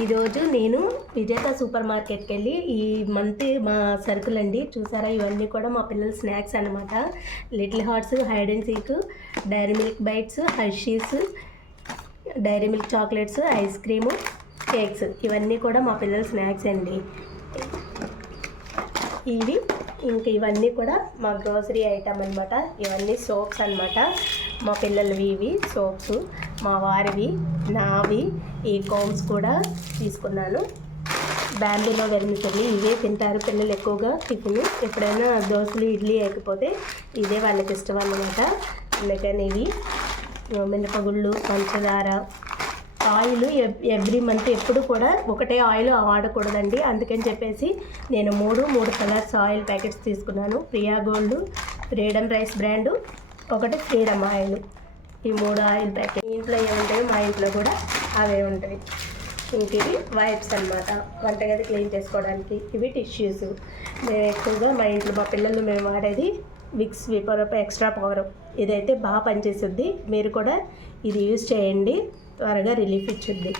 ఈరోజు నేను విజేత సూపర్ మార్కెట్కి వెళ్ళి ఈ మంత్ మా సరుకులండి చూసారా, ఇవన్నీ కూడా మా పిల్లల స్నాక్స్ అనమాట. Little hearts, hide and seek, dairy milk bites, Hershey's, dairy milk chocolates, ice cream, cakes, ఇవన్నీ కూడా మా పిల్లల స్నాక్స్ అండి. ఇవన్నీ కూడా మా గ్రోసరీ ఐటమ్ అనమాట. ఇవన్నీ సోప్స్ అనమాట. మా పిల్లలవి ఇవి సోప్స్, మా వారివి, నావి. ఈ కోమ్స్ కూడా తీసుకున్నాను. బ్యాంబీలో వెర్మిసెల్లి ఇవే తింటారు పిల్లలు ఎక్కువగా. టిఫిన్ ఎప్పుడైనా దోశలు ఇడ్లీ వేయకపోతే ఇదే వాళ్ళకి ఇష్టం అన్నమాట. అందుకని ఇవి మినపగుళ్ళు, పంచదార, ఆయిల్ ఎవ్రీ మంత్ ఎప్పుడు కూడా ఒకటే ఆయిల్ వాడకూడదండి. అందుకని చెప్పేసి నేను మూడు కలర్స్ ఆయిల్ ప్యాకెట్స్ తీసుకున్నాను. Priya gold, freedom rice brand, ఒకటి ఫ్రీడమ్ ఆయిల్. ఈ 3 ఆయిల్ ప్యాకెట్ ఇంట్లో ఏముంటాయో మా ఇంట్లో కూడా అవే ఉంటాయి. ఇంక ఇవి వైప్స్ అనమాట, వంటగది క్లీన్ చేసుకోవడానికి. ఇవి టిష్యూస్. మేము ఎక్కువగా మా ఇంట్లో మా పిల్లలు మేము వాడేది విక్స్ విపర్ ఎక్స్ట్రా పవర్. ఇదైతే బాగా పనిచేస్తుంది. మీరు కూడా ఇది యూజ్ చేయండి, త్వరగా రిలీఫ్ ఇచ్చుద్ది.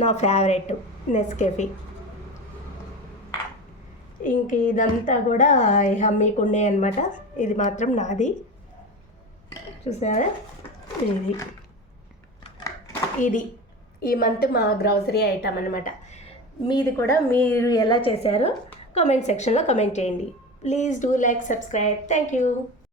నా ఫేవరెట్ నెస్కేఫీ. ఇంక ఇదంతా కూడా హమ్మీకి ఉన్నాయి అనమాట. ఇది మాత్రం నాది. చూసారా, ఇది ఈ మంత్ మా గ్రోసరీ ఐటమ్ అనమాట. మీది కూడా మీరు ఎలా చేశారో కామెంట్ సెక్షన్లో కామెంట్ చేయండి. Please do like, subscribe. Thank you.